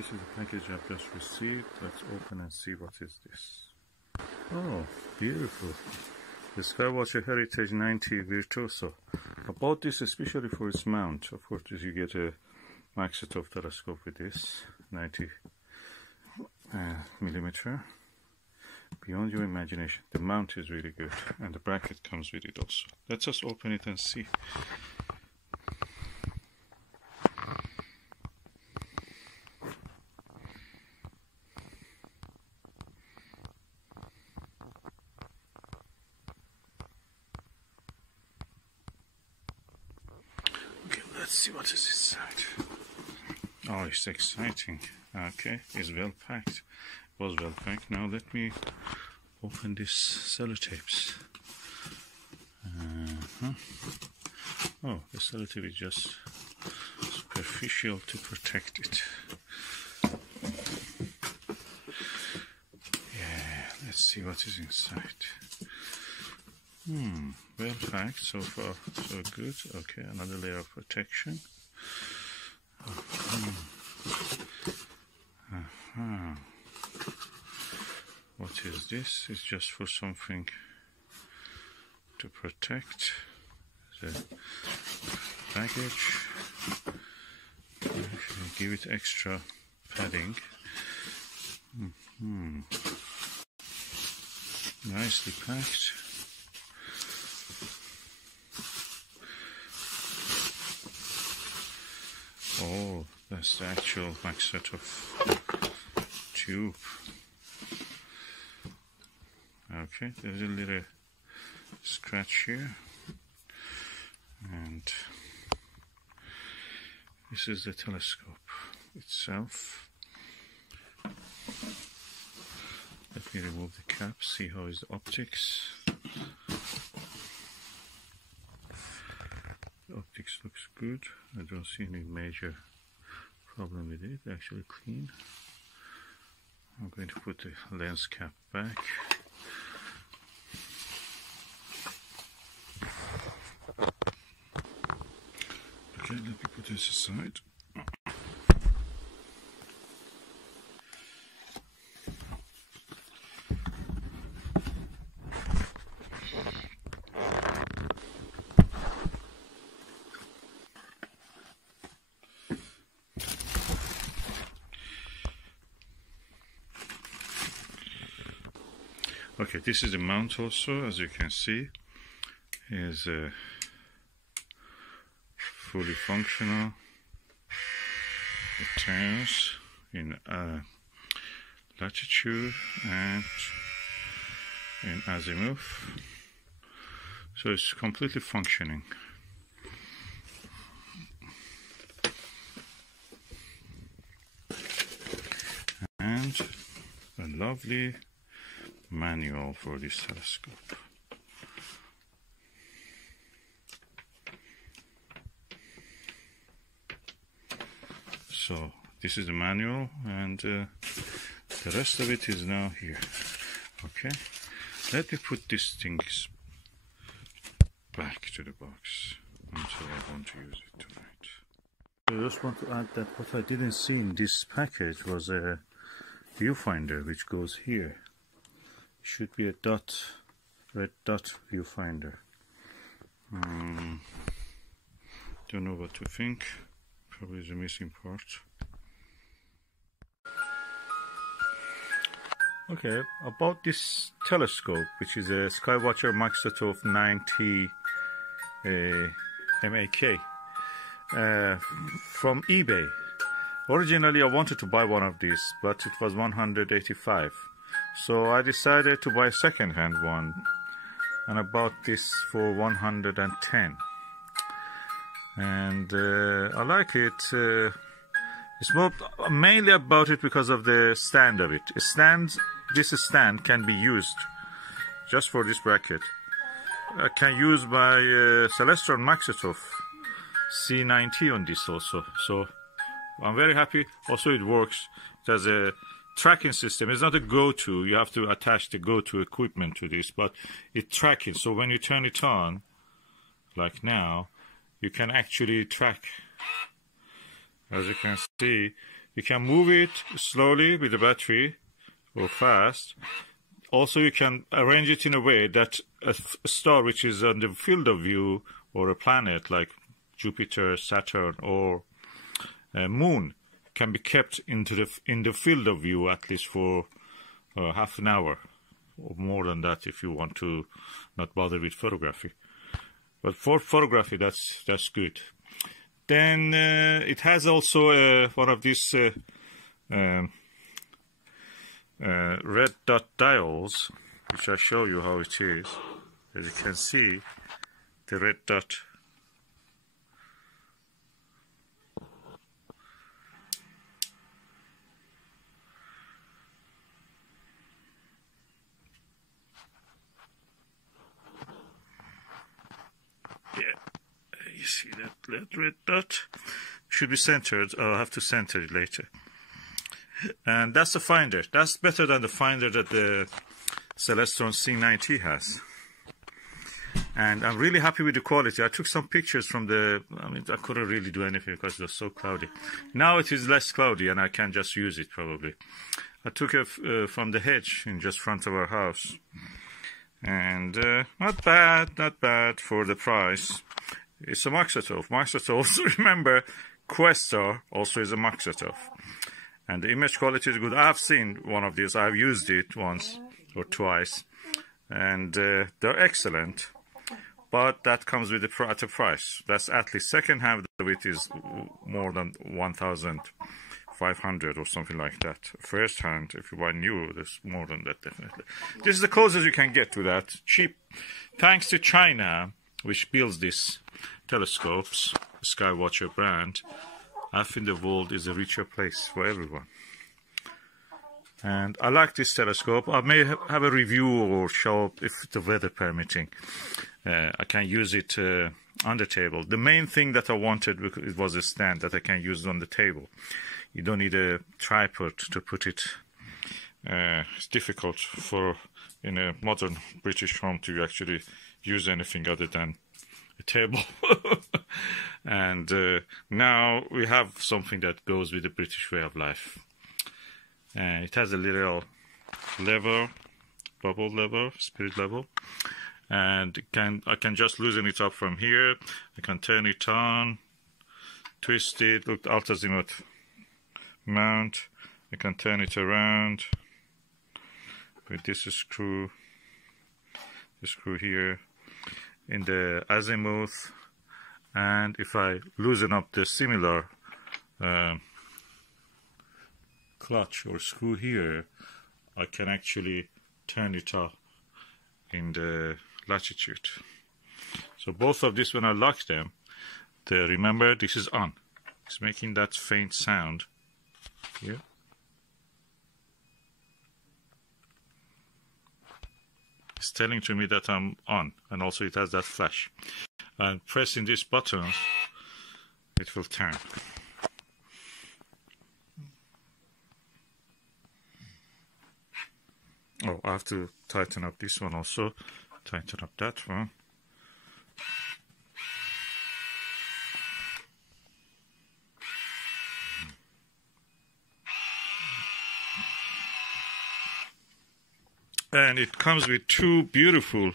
this is the package I've just received. Let's open and see what is this. Oh, beautiful. The Skywatcher Heritage 90 Virtuoso. I bought this especially for its mount. Of course, you get a Maksutov telescope with this 90 millimeter. Beyond your imagination. The mount is really good, and the bracket comes with it also. Let's just open it and see. Okay, let's see what is inside. Oh, it's exciting. Okay, it's well packed. Was well packed. Now let me open this sellotapes. Oh, the sellotape is just superficial to protect it. Yeah, let's see what is inside. Well packed so far, so good. Okay, another layer of protection. What is this? It's just for something to protect the baggage. Give it extra padding. Nicely packed. Oh, that's the actual Maksutov tube. Okay, there's a little scratch here, and this is the telescope itself. Let me remove the cap, see how is the optics. The optics looks good. I don't see any major problem with it. Actually clean. I'm going to put the lens cap back. Okay, let me put this aside. Okay, this is the mount also, as you can see, is fully functional. It turns in latitude and in azimuth, so it's completely functioning. And a lovely manual for this telescope. So this is the manual, and the rest of it is now here. Okay, let me put these things back to the box until I want to use it tonight. I just want to add that what I didn't see in this package was a viewfinder which goes here. It should be a red dot viewfinder. Don't know what to think. Probably the missing part. Okay, about this telescope, which is a Skywatcher Maksutov 90 MAK from eBay. Originally I wanted to buy one of these, but it was 185. So I decided to buy a second-hand one, and I bought this for 110. And I like it. It's more mainly about it because of the stand of it. This stand can be used just for this bracket. I can use my Celestron Maksutov C90 on this also. So I'm very happy. Also, it works. It has a tracking system. It's not a go-to. You have to attach the go-to equipment to this, but it's tracking. So when you turn it on, like now, you can actually track. As you can see, You can move it slowly with the battery or fast. Also, you can arrange it in a way that a star which is on the field of view, or a planet like Jupiter, Saturn, or a moon, can be kept in the field of view at least for half an hour, or more than that if you want to not bother with photography. But for photography, that's good. Then it has also one of these red dot dials, which I show you how it is. As you can see, the red dot. Yeah, you see that red dot? Should be centered. I'll have to center it later. And that's the finder. That's better than the finder that the Celestron C90 has. And I'm really happy with the quality. I took some pictures from I couldn't really do anything because it was so cloudy. Now it is less cloudy and I can just use it probably. I took it from the hedge in just front of our house. And not bad for the price. It's a Maksutov. Maksutov, also remember, Questar also is a Maksutov. And the image quality is good. I've seen one of these. I've used it once or twice. And they're excellent. But that comes with at a price. That's at least second hand of it is more than 1,500 or something like that. First hand, if you buy new, there's more than that definitely. This is the closest you can get to that. Cheap. Thanks to China, which builds these telescopes, the Skywatcher brand, I think the world is a richer place for everyone. And I like this telescope. I may have a review or show if the weather permitting. I can use it on the table. The main thing that I wanted it was a stand that I can use on the table. You don't need a tripod to put it. It's difficult in a modern British home to actually use anything other than a table. And now we have something that goes with the British way of life. It has a little lever, bubble lever, spirit level, and I can just loosen it up from here. I can turn it on, twist it, look, alt-azimuth mount. I can turn it around with this screw here in the azimuth, and if I loosen up the similar clutch or screw here, I can actually turn it off in the latitude. So both of these, when I lock them, remember this is on. It's making that faint sound here. It's telling to me that I'm on, and also it has that flash. And pressing this button, it will turn. Oh, I have to tighten up this one also. Tighten up that one. And it comes with two beautiful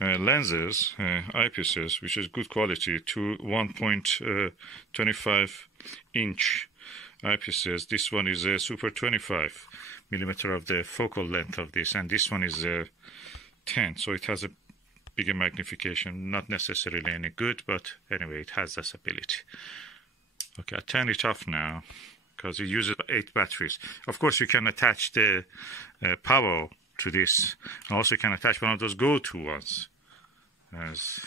lenses, eyepieces, which is good quality, two 1.25 inch eyepieces. This one is a super 25 millimeter of the focal length of this, and this one is 10, so it has a bigger magnification. Not necessarily any good, but anyway, it has this ability. Okay, I turn it off now because it uses 8 batteries. Of course, you can attach the power to this, and also you can attach one of those go-to ones, as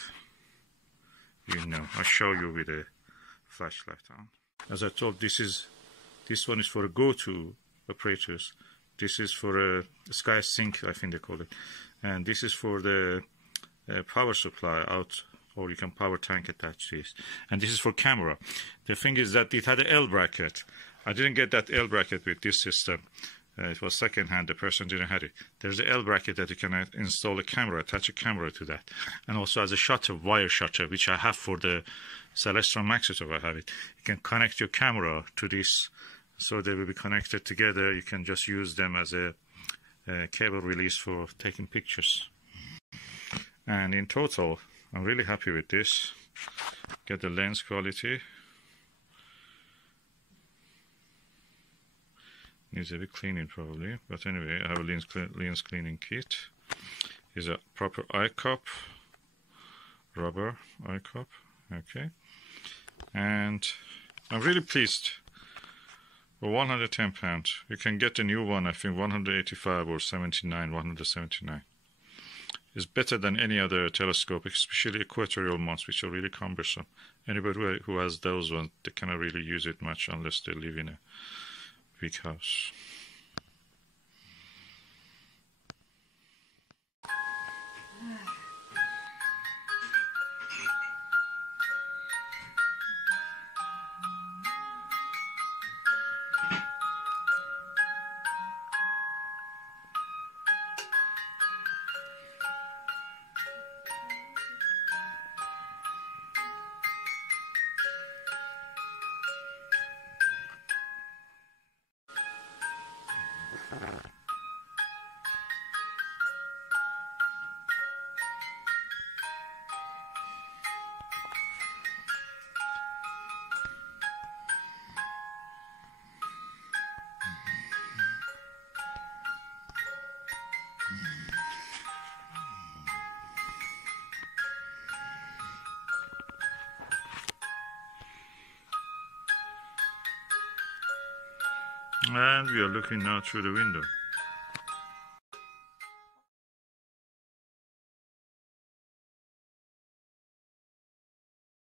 you know. I'll show you with a flashlight on. As I told, this one is for a go-to operators. This is for a Sky Sync, I think they call it, and this is for the power supply out, or you can power tank attach this, and this is for camera. The thing is that it had an L bracket. I didn't get that L bracket with this system. It was second hand, the person didn't have it. There's an L bracket that you can install a camera, attach a camera to that. And also as a shutter, wire shutter, which I have for the Celestron Maksutov, I have it. You can connect your camera to this so they will be connected together. You can just use them as a cable release for taking pictures. And in total, I'm really happy with this. Get the lens quality. Needs a bit cleaning probably, but anyway, I have a lens cleaning kit. Is a proper eye cup, rubber eye cup. Okay, and I'm really pleased. For £110, you can get a new one. I think 185 or 79, 179. Is better than any other telescope, especially equatorial ones, which are really cumbersome. Anybody who has those ones, they cannot really use it much unless they live in a big house. And we are looking now through the window.